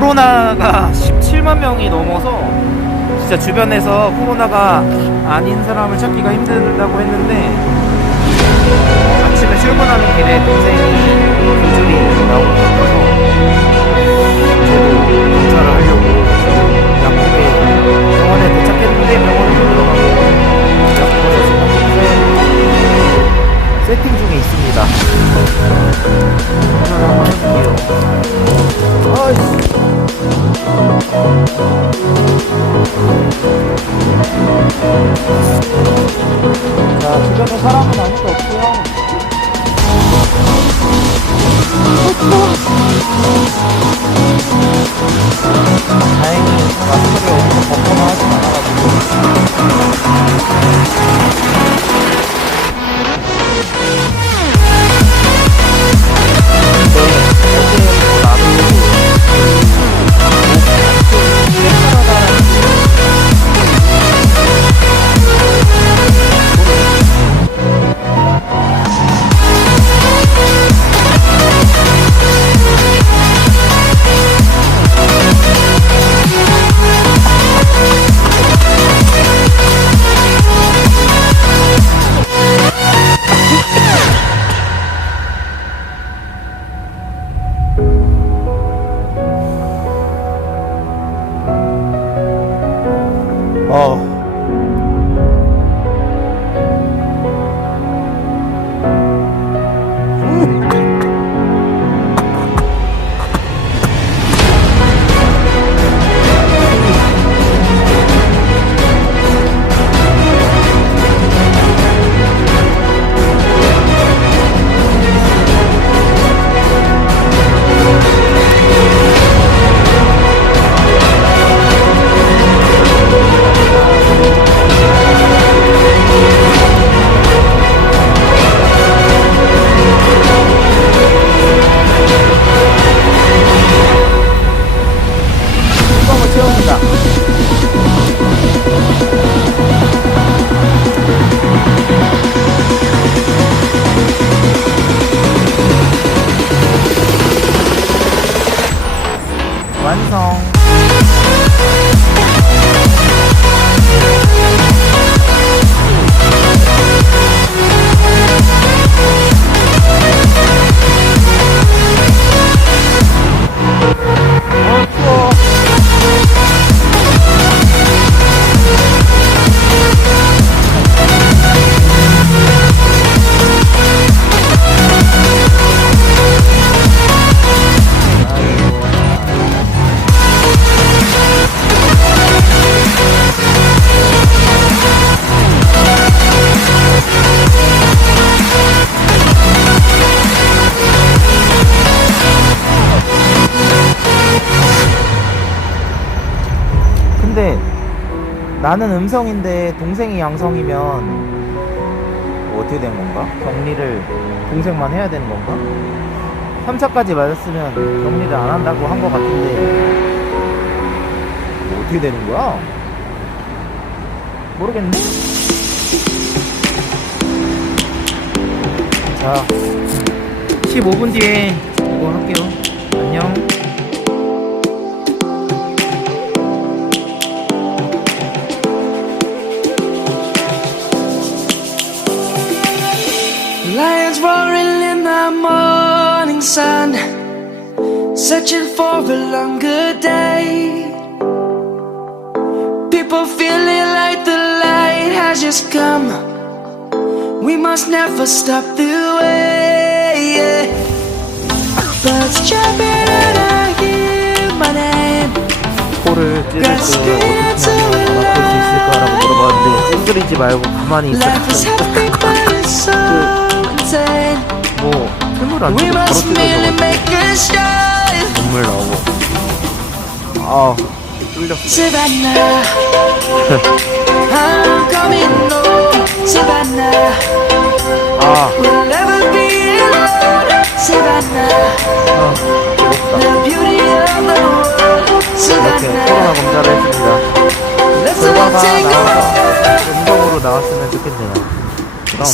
코로나가 17만 명이 넘어서 진짜 주변에서 코로나가 아닌 사람을 찾기가 힘들다고 했는데 아침에 출근하는 길에 동생이 주변에 사람은 아무도 없고요. 다행히 근데 나는 음성인데 동생이 양성이면 뭐 어떻게 된 건가? 격리를 동생만 해야 되는 건가? 3차까지 맞았으면 격리를 안 한다고 한 것 같은데 뭐 어떻게 되는 거야? 모르겠네? 자 15분 뒤에 이거 할게요 안녕 Lions roaring in the morning sun, searching for a longer day. People feeling like the light has just come. We must never stop the way. Birds jumping and I hear my name. 코를 찌를 때 어떻게 하면 전화 걸수 있을까라고 물어봤는데 찡그리지 말고 가만히 있어 뭐 틈을 안 주고 바로 start. 눈물 나오고 아 뚫렸어 아, 아. 이렇게 코로나 검사를 했습니다 결과가 나와서 음성으로 나왔으면 좋겠네요 그럼